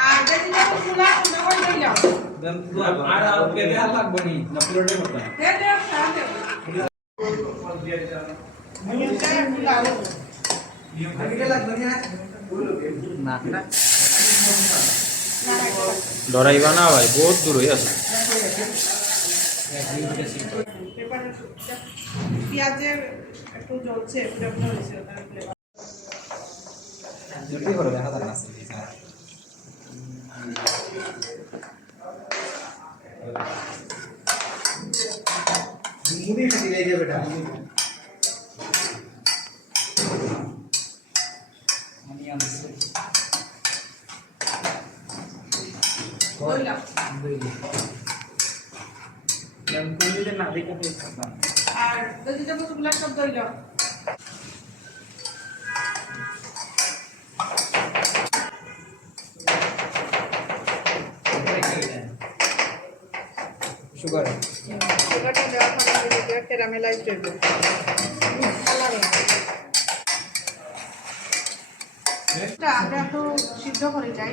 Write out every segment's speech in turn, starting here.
আর vegetable গুলা কোন করে দিলাম আর পেঁপে আর লাগবে নি না প্লেটে করতে দে দে সাথে ডরাইবা না ভাই বহুত দূর হয়ে আছে পেঁয়াজের একটু জ্বলছে পুরো হয়েছে তাহলে জলদি করে দেখা যাক না মুড়ি খালি লেগে বেটা অনিয়ন বললাম কোনদিকে না দেখে পেয়েছিলাম আর ভেজিটেবল গুলা সব দিলাম সুগার সুগারটা দেওয়ার পরে এটা ক্যারামেলাইজ করব কালার এটা আমরা তো সিদ্ধ করে যাই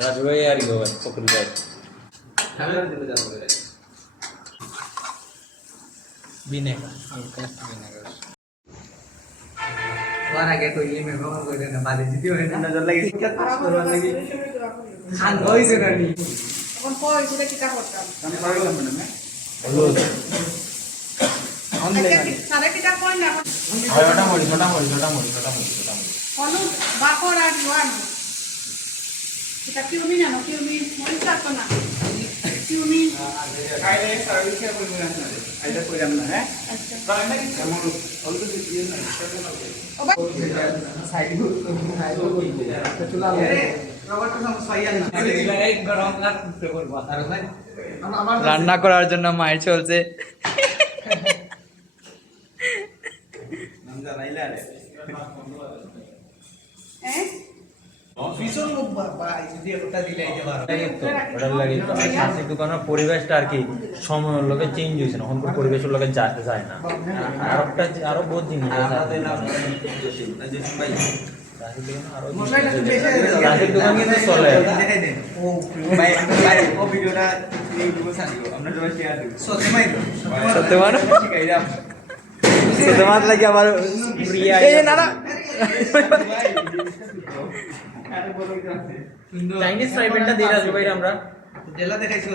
রাজু ভাই আর গো ভাই পকড়ি ভাই খাবার দিতে যাবো ভিনেগার হালকা ভিনেগার ওর আগে কইলে মে ভগবান কইলে না বাদে দিতে হয় না নজর লাগি শিক্ষা করবার লাগি খান হইছে না নি এখন কই এটা কিটা করতাম আমি পারলাম না হলুদ অনলাইন সারা কিটা কই না আর ওটা মরি হলুদ বাকর আর জোয়ান এটা কিউমি না কিউমি মরিচ তো না কিউমি আইলে সার্ভিসে কইব না আইটা কইরাম না হ্যাঁ আচ্ছা কারণ কি আমার হলুদ দিয়ে না ও ভাই সাইড তো চুলা রে রবারটা সাইয়ান না এই গরম না করব আর ভাই আমার রান্না করার জন্য মায়ের চলছে নাম জানাইলা রে হ্যাঁ অফিসের লোক ভাই যদি ওটা দিলে এই যে বার ওটার লাগে সাথে দোকানের পরিবেশটা আর কি সময়ের লোকে চেঞ্জ হয়েছে না এখন পরিবেশের লোকে যেতে যায় না আর একটা আরো বহুত জিনিস আছে রাশের দোকান কিন্তু চলে দেখাই দেন ও ভাই ভাই ও ভিডিওটা ইউটিউবে ছাড়িও আমরা সবাই শেয়ার দেব সত্যি মাই সত্যি মানো? শিখাই দাও সেটা মাত লাগে আবার এই না না আরে বলো কি আছে চাইনিজ ফ্রাই প্যানটা দিয়ে রাখবো ভাই আমরা জেলা দেখাইছো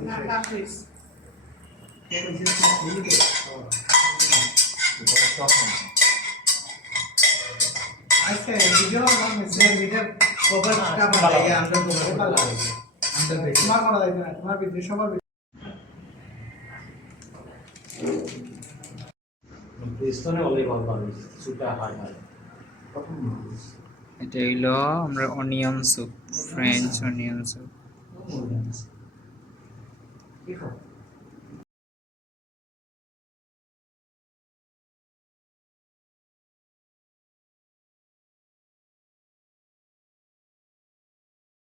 না কাফিস আজকে ভিডিও নাম মেসেজ ভিডিও কভার টা বানাই আমরা কভার পালা আমরা দেখি তোমার কোন দায়িত্ব না তোমার ভিডিও সবার স্তনে অনেক ভালো পাবে সুটা হাই হাই এটা হইলো আমরা onion soup French onion soup কি খাও